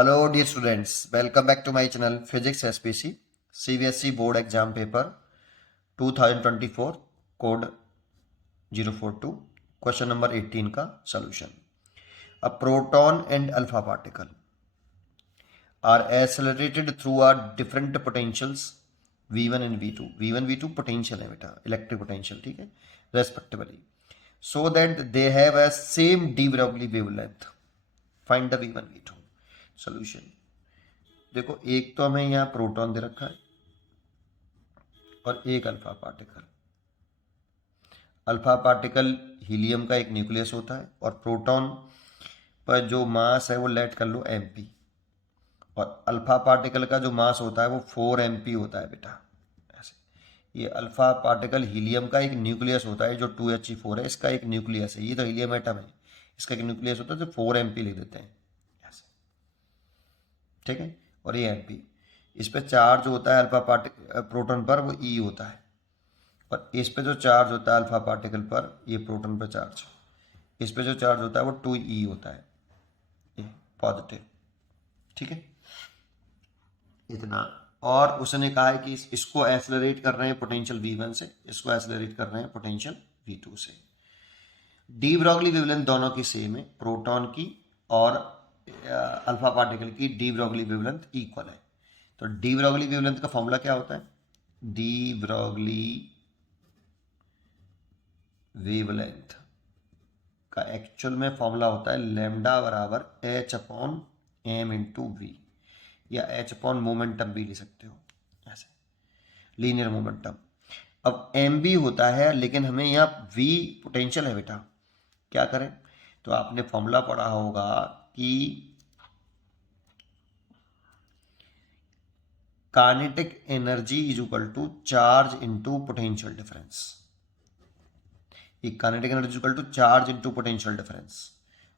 Hello dear students, welcome back to my channel physics SPC CBSE board exam paper 2024 code 042 question number 18 का solution. A proton and alpha particle are accelerated through are different potentials v1 and v2 potential है बेटा, electric potential, ठीक है, respectively, so that they have a same de Broglie wavelength. Find the v1 v2 solution. देखो, एक तो हमें यहाँ proton दे रखा है और एक alpha particle. Alpha particle helium का एक न्यूक्लियस होता है और प्रोटॉन पर जो मास है वो लेट कर लो mp, और अल्फा पार्टिकल का जो मास होता है वो 4 mp होता है बेटा। ऐसे ये अल्फा पार्टिकल हीलियम का एक न्यूक्लियस होता है जो 2He4 है, इसका एक न्यूक्लियस है, ये तो हीलियम एटम है, इसका एक न्यूक्लियस होता है तो 4 mp लिख देते हैं ऐसे, ठीक है। और ये mp, इस पे चार्ज होता है अल्फा पार्टिकल प्रोटॉन पर, वो ई होता है, और इस पे जो चार्ज होता है अल्फा पार्टिकल पर, ये प्रोटॉन पर चार्ज, इस पे जो चार्ज होता है वो 2e होता है, ये पॉजिटिव, ठीक है, इतना। और उसने कहा है कि इसको एक्सेलरेट कर रहे हैं पोटेंशियल v1 से, इसको एक्सेलरेट कर रहे हैं पोटेंशियल v2 से। डी ब्रॉगली वेवलेंथ दोनों की सेम है, प्रोटॉन की और अल्फा पार्टिकल की डी ब्रॉगली वेवलेंथ इक्वल है। तो डी ब्रॉगली वेवलेंथ का फॉर्मूला क्या होता है? डी ब्रॉगली वेवलेंथ का एक्चुअल में फॉर्मूला होता है लैम्डा बराबर h upon m into v, या एच अपॉन मोमेंटम भी ले सकते हो ऐसे, लीनियर मोमेंटम। अब एम भी होता है लेकिन हमें यहाँ वी पोटेंशियल है बेटा, क्या करें? तो आपने फॉर्मूला पढ़ा होगा कि kinetic energy is equal to charge into potential difference. ये kinetic energy equal to charge into potential difference,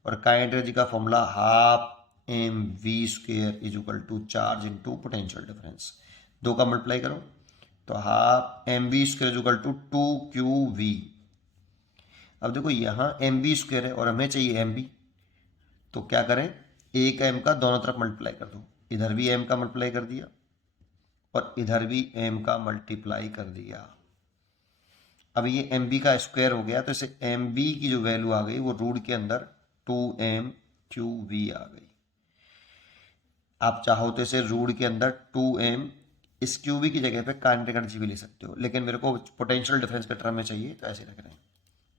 और काइनेटिक एनर्जी का formula half M V square is equal to charge into potential difference. दो का multiply करो तो half M V square is equal to 2qv। अब देखो, यहाँ M V square है और हमें चाहिए एम बी, तो क्या करें? एक एम का दोनों तरफ मल्टीप्लाई कर दो, इधर भी एम का मल्टीप्लाई कर दिया और इधर भी एम का मल्टीप्लाई कर दिया। अब ये एम बी का स्क्वायर हो गया, तो इसे एम बी की जो वैल्यू आ गई वो रूट के अंदर 2m/q_v आ गई। आप चाहो तो इसे रूट के अंदर 2m, इस क्यूवी की जगह पे काइनेटिक एनर्जी भी ले सकते हो, लेकिन मेरे को पोटेंशियल डिफरेंस के टर्म में चाहिए तो ऐसे रख रहे हैं।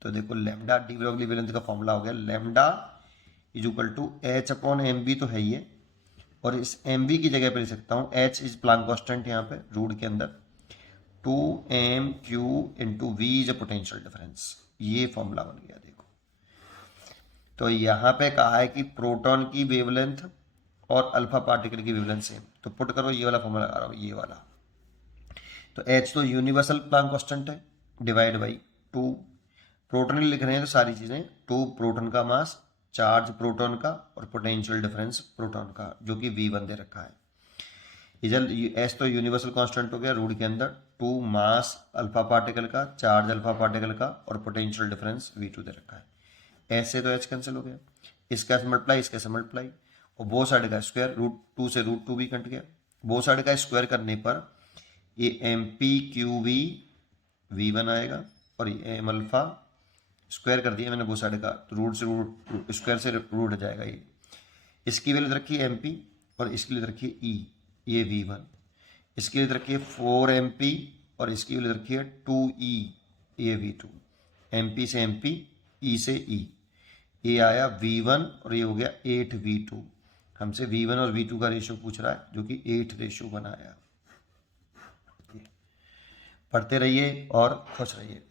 तो देखो, लैम्डा डी ब्रॉगली वेवलेंथ का फॉर्मूला हो गया lambda is equal to h upon m b, तो है ये, और इस एम बी की जगह पे ले सकता हूँ एच इज प्लांक कांस्टेंट यहाँ पे रूट के अंदर 2m/q into v is a potential difference. ये फॉर्मूला बन गया। देखो, तो यहाँ पे कहा है कि प्रोटॉन की वेवलेंथ और अल्फा पार्टिकल की वेवलेंथ सेम, तो पुट करो, ये वाला फॉर्मूला लगा रहा हूँ, ये वाला। तो h तो यूनिवर्सल प्लांक कांस्टेंट है, डिवाइड बाई 2, प्रोटॉन लिख रहे हैं तो सारी चीज़ें, 2 प्रोटॉन का मास, चार्ज प्रोटॉन का, और पोटेंशियल डिफरेंस प्रोटॉन का जो कि v1 दे रखा है। इधर एस तो यूनिवर्सल कांस्टेंट हो गया रूट के अंदर, 2 मास अल्फा पार्टिकल का, चार्ज अल्फा पार्टिकल का, और पोटेंशियल डिफरेंस v2 दे रखा है। एस से तो एच कैंसिल हो गया, इसका से मल्टीप्लाई, इसका से मल्टीप्लाई, और बोथ साइड का स्क्वायर, √2 से √2 भी कट गया। बोथ साइड का स्क्वायर करने पर ये mp/q_v v1 आएगा, और ये एम अल्फा स्क्वायर कर दिया मैंने बोथ साइड का, तो रूट से रूट, स्क्वायर से रूट जाएगा। ये इसकी वैल्यू रखी है mp और इसकी वैल्यू रखी है e, ये v1, इसकी वैल्यू रखी है 4mp और इसकी वैल्यू रखी है 2e, ये v2। mp से mp, e से e, ये आया v1 और ये हो गया 8v2। हमसे v1 और v2 का रेशियो पूछ रहा है जो कि 8:1 बनाया। पढ़ते रहिए और खुश रहिए।